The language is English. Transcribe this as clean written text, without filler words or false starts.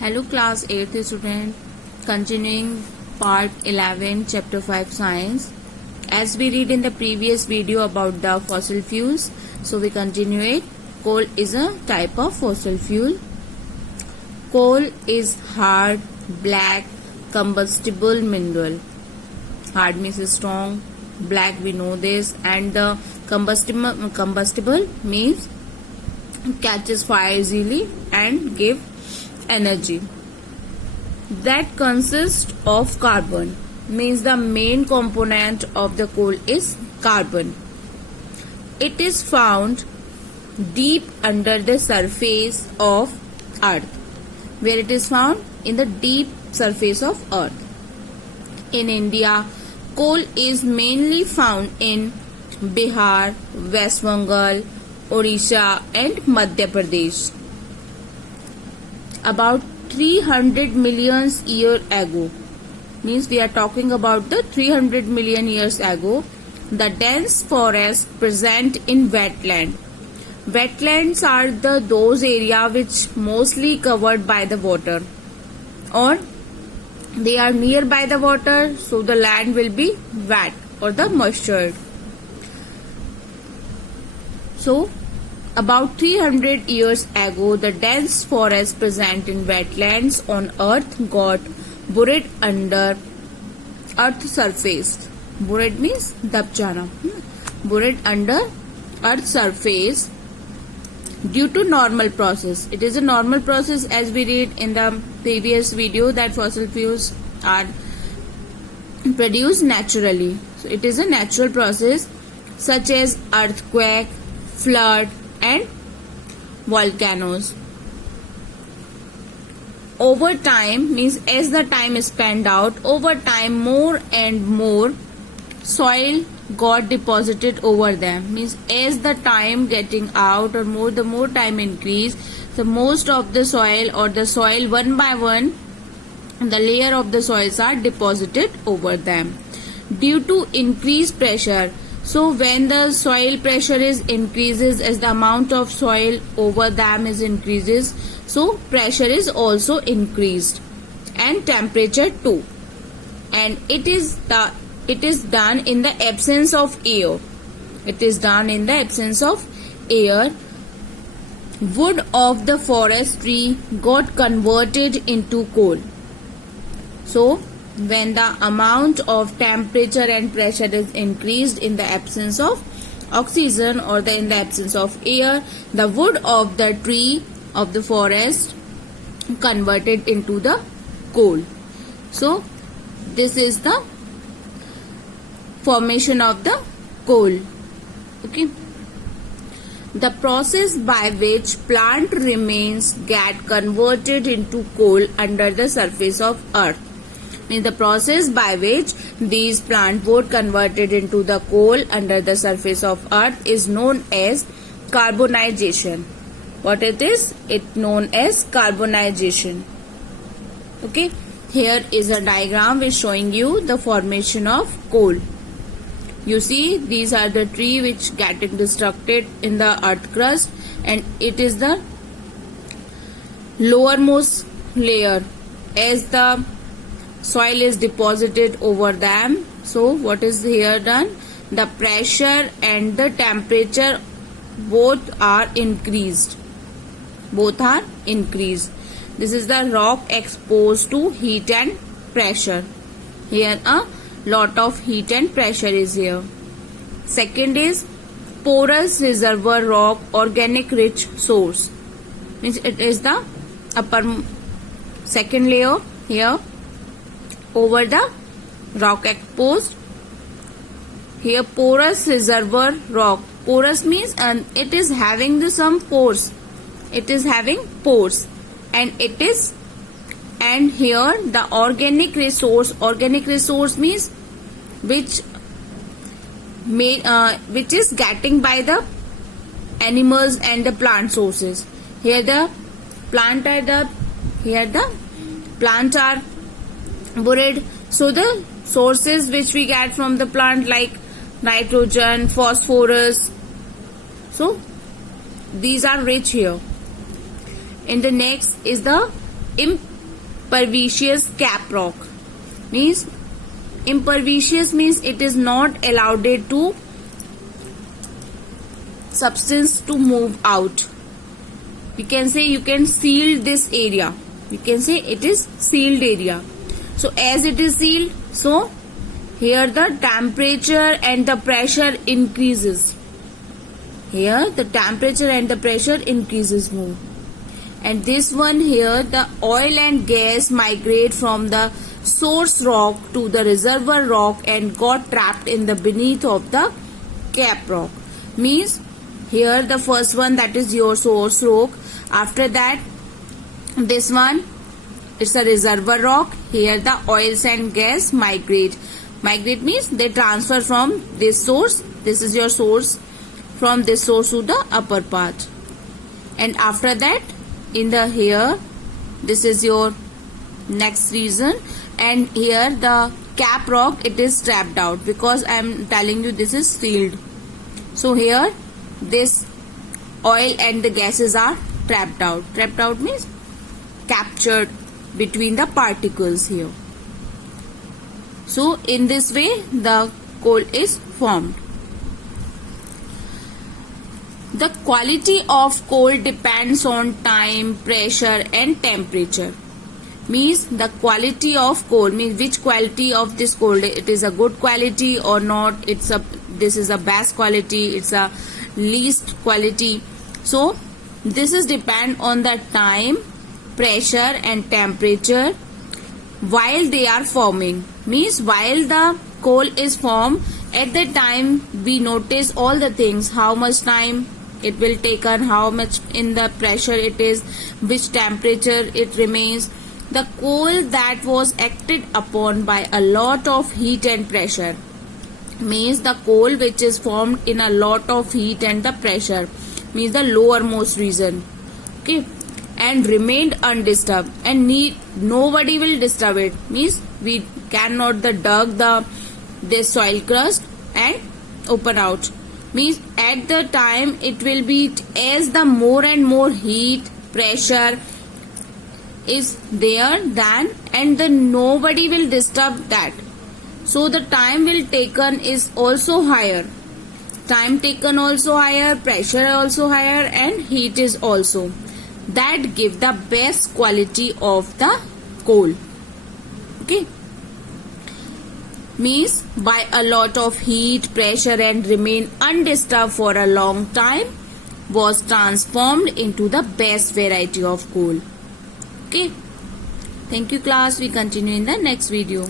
Hello class 8th student, continuing part 11 chapter 5 science. As we read in the previous video about the fossil fuels, so we continue it. Coal is a type of fossil fuel. Coal is hard, black, combustible mineral. Hard means strong, black we know this, and the combustible means catches fire easily and give energy. That consists of carbon, means the main component of the coal is carbon. It is found deep under the surface of earth. Where it is found? In the deep surface of earth. In India, coal is mainly found in Bihar, West Bengal, Odisha and Madhya Pradesh. About 300 million years ago, means we are talking about the 300 million years ago, the dense forest present in wetland. Wetlands are those area which mostly covered by the water, or they are nearby the water, so the land will be wet or the moisture. So about 300 years ago, the dense forest present in wetlands on earth got buried under earth's surface. Buried means dab jana. Buried under earth's surface due to normal process. It is a normal process, as we read in the previous video, that fossil fuels are produced naturally. So it is a natural process such as earthquake, flood and volcanoes. Over time, means as the time is spent out, over time more and more soil got deposited over them. Means as the time getting out, or the more time increase, the most of the soil, or the soil one by one, the layer of the soils are deposited over them due to increased pressure. So when the soil pressure is increases, as the amount of soil over them is increases, so pressure is also increased and temperature too. And it is done in the absence of air. It is done in the absence of air. Wood of the forest tree got converted into coal. So when the amount of temperature and pressure is increased in the absence of oxygen, or in the absence of air, the wood of the tree of the forest converted into the coal. So this is the formation of the coal. Okay. The process by which plant remains get converted into coal under the surface of earth. In the process by which these plant wood converted into the coal under the surface of earth is known as carbonization. What it is? It known as carbonization. Okay. Here is a diagram which showing you the formation of coal. You see, these are the tree which getting destructed in the earth crust, and it is the lowermost layer as the soil is deposited over them. So what is here done? The pressure and the temperature both are increased. This is the rock exposed to heat and pressure. Here a lot of heat and pressure is here. Second is porous reservoir rock, organic rich source. Means it is the upper second layer here over the rock exposed. Here porous reservoir rock. Porous means it is having some pores. It is having pores, and and here the organic resource. Organic resource means which is getting by the animals and the plant sources. Here the plants are buried. So the sources which we get from the plant, like nitrogen, phosphorus, so these are rich here. And the next is the impervious cap rock. Means impervious means it is not allowed to substance to move out. We can say you can seal this area. We can say it is sealed area. So as it is sealed, so here the temperature and the pressure increases. Here the temperature and the pressure increases more. And this one here, the oil and gas migrate from the source rock to the reservoir rock and got trapped in the beneath of the cap rock. Means here the first one, that is your source rock. After that, this one, it's a reservoir rock. Here the oils and gas migrate. Migrate means they transfer from this source. This is your source. From this source to the upper part. And after that, in the here, this is your next region. And here the cap rock, it is trapped out, because I am telling you this is sealed. So here this oil and the gases are trapped out. Trapped out means captured between the particles here. So in this way the coal is formed. The quality of coal depends on time, pressure and temperature. Means the quality of coal means which quality of this coal, it is a good quality or not, this is a best quality, it's a least quality. So this is depend on the time, pressure and temperature while they are forming. Means while the coal is formed, at the time we notice all the things, how much time it will take on, how much in the pressure it is, which temperature it remains. The coal that was acted upon by a lot of heat and pressure, means the coal which is formed in a lot of heat and the pressure, means the lowermost region, okay, and remained undisturbed, and nobody will disturb it. Means we cannot dug this soil crust and open out. Means at the time it will be, as the more and more heat, pressure is there, then and then nobody will disturb that. So the time will taken is also higher. Time taken also higher, pressure also higher and heat is also. That give the best quality of the coal. Okay. Means by a lot of heat, pressure and remain undisturbed for a long time, was transformed into the best variety of coal. Okay. Thank you class. We continue in the next video.